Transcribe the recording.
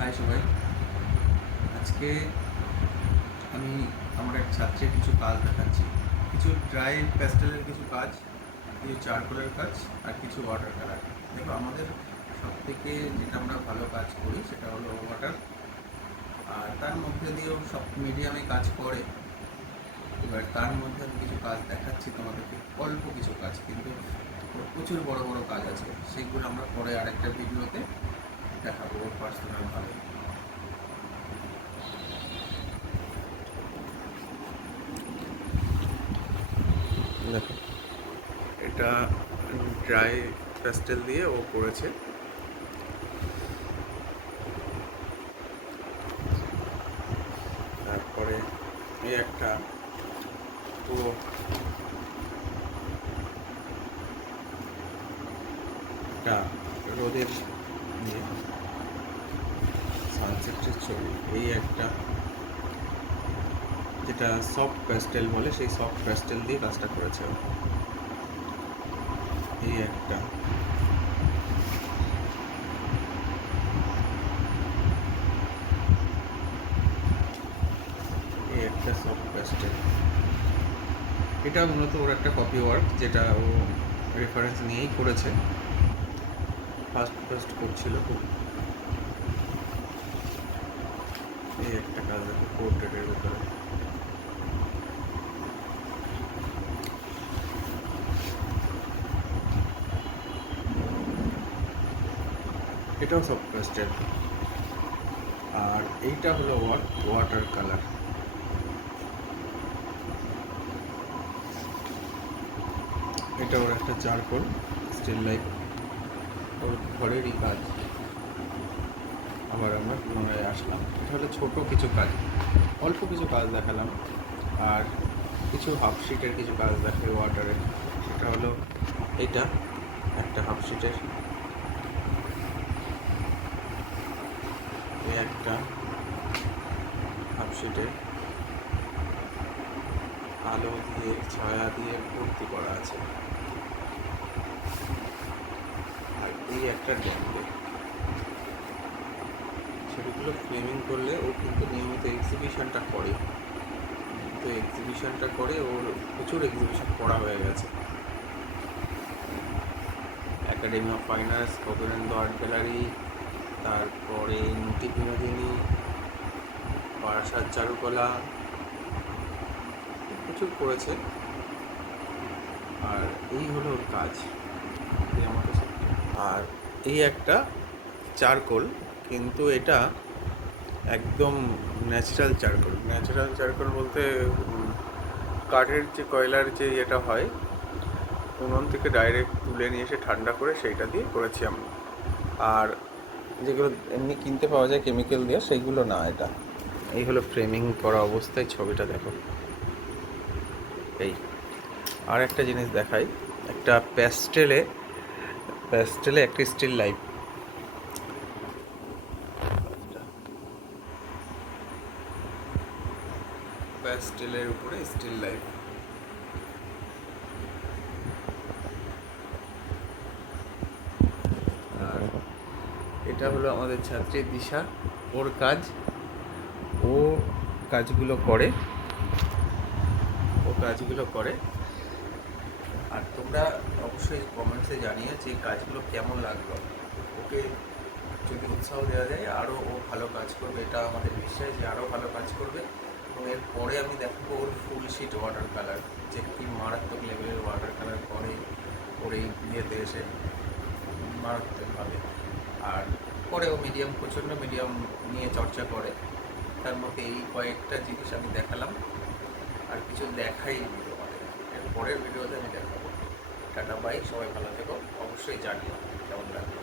High সবাই। আজকে আমি আমার এক ছাত্রের কিছু কাজ দেখাচ্ছি। কিছু ড্রাই প্যাস্টেলের কিছু কাজ, কিছু চারকোলের কাজ, আর কিছু ওয়াটার কালার। দেখো, আমাদের সব থেকে যেটা আমরা ভালো কাজ করি সেটা হলো ওয়াটার, আর তার মধ্যে দিয়েও সব মিডিয়ামে কাজ করে। এবার তার মধ্যে আমি কিছু কাজ দেখাচ্ছি তোমাদেরকে, অল্প কিছু কাজ, কিন্তু প্রচুর বড় বড় কাজ আছে। সেগুলো আমরা পরে আরেকটা ভিডিওতে দেখাবো ওর পার্সোনাল ভাবে। দেখো, এটা ড্রাই প্যাস্টেল দিয়ে ও করেছে। তারপরে এই একটা পুরো একটা রোদের নিয়ে সানসেটের ছবি। এই একটা যেটা সফট প্যাস্টেল বলে, সেই সফট প্যাস্টেল দিয়ে কাজটা করেছে ও। এই একটা সফট প্যাস্টেল। এটা মূলত ওর একটা কপি ওয়ার্ক, যেটা ও রেফারেন্স নিয়েই করেছে। ফার্স্ট করছিল খুব। এই একটা কাজ দেখো, পোর্ট্রেটের ব্যাপারে। এটাও সফট প্যাস্টেল। আর এইটা হলো ওয়াটার কালার। এটা ওর একটা চারকোল স্টিল লাইফ, ওর ঘরেরই কাজ। আবার আমরা পুনরায় আসলাম। এটা হলো ছোটো কিছু কাজ, অল্প কিছু কাজ দেখালাম। আর কিছু হাফ শিটের কিছু কাজ দেখাই ওয়াটারের। সেটা হলো এইটা একটা হাফ শিটের, এই একটা হাফ শিটের আলো দিয়ে ছায়া দিয়ে ভর্তি করা আছে। আর এই একটা ড্যাম্পে ছবিগুলো ফ্রেমিং করলে ও কিন্তু নিয়মিত এক্সিবিশনটা করে। তো এক্সিবিশনটা করে, ওর প্রচুর এক্সিবিশন করা হয়ে গেছে। একাডেমি অফ ফাইন আর্টস, কবিরেন্দ্র আর্ট গ্যালারি, তারপরে নতি বিনোদিনী, বারাসাত চারুকলা, প্রচুর করেছে। আর এই হলো ওর কাজ। আর এই একটা চারকোল, কিন্তু এটা একদম ন্যাচারাল চারকোল বলতে কাঠের যে কয়লার যে এটা হয়, উনুন থেকে ডাইরেক্ট তুলে নিয়ে এসে ঠান্ডা করে সেইটা দিয়ে করেছি আমি। আর যেগুলো এমনি কিনতে পাওয়া যায় কেমিক্যাল দিয়ে, সেইগুলো না। এটা এই হলো ফ্রেমিং করা অবস্থায় ছবিটা, দেখো। এই আর একটা জিনিস দেখাই, একটা প্যাস্টেলে একটা স্টিল লাইফ। প্যাস্টেলের উপরে স্টিল লাইফ। আর এটা হলো আমাদের ছাত্রী দিশা, ওর কাজ। ও কাজগুলো করে। আর তোমরা অবশ্যই কমেন্টসে জানিয়ে যে কাজগুলো কেমন লাগলো। ওকে যদি উৎসাহ দেওয়া যায়, আরও ও ভালো কাজ করবে, এটা আমাদের বিশ্বাস যে আরও ভালো কাজ করবে। এবং এরপরে আমি দেখাবো ওর ফুল শিট ওয়াটার কালার, যে কি মারাত্মক লেভেলের ওয়াটার কালার করে ওর এই বিয়েতে এসে, মারাত্মকভাবে। আর পরে ও প্রচণ্ড মিডিয়াম নিয়ে চর্চা করে। তার মধ্যে এই কয়েকটা জিনিস আমি দেখালাম, আর কিছু দেখাই তোমাদের এর পরের ভিডিওতে আমি দেখাবো। টাটা বাই, সবাই ভালো থেকো, অবশ্যই জানিও কেমন লাগলো।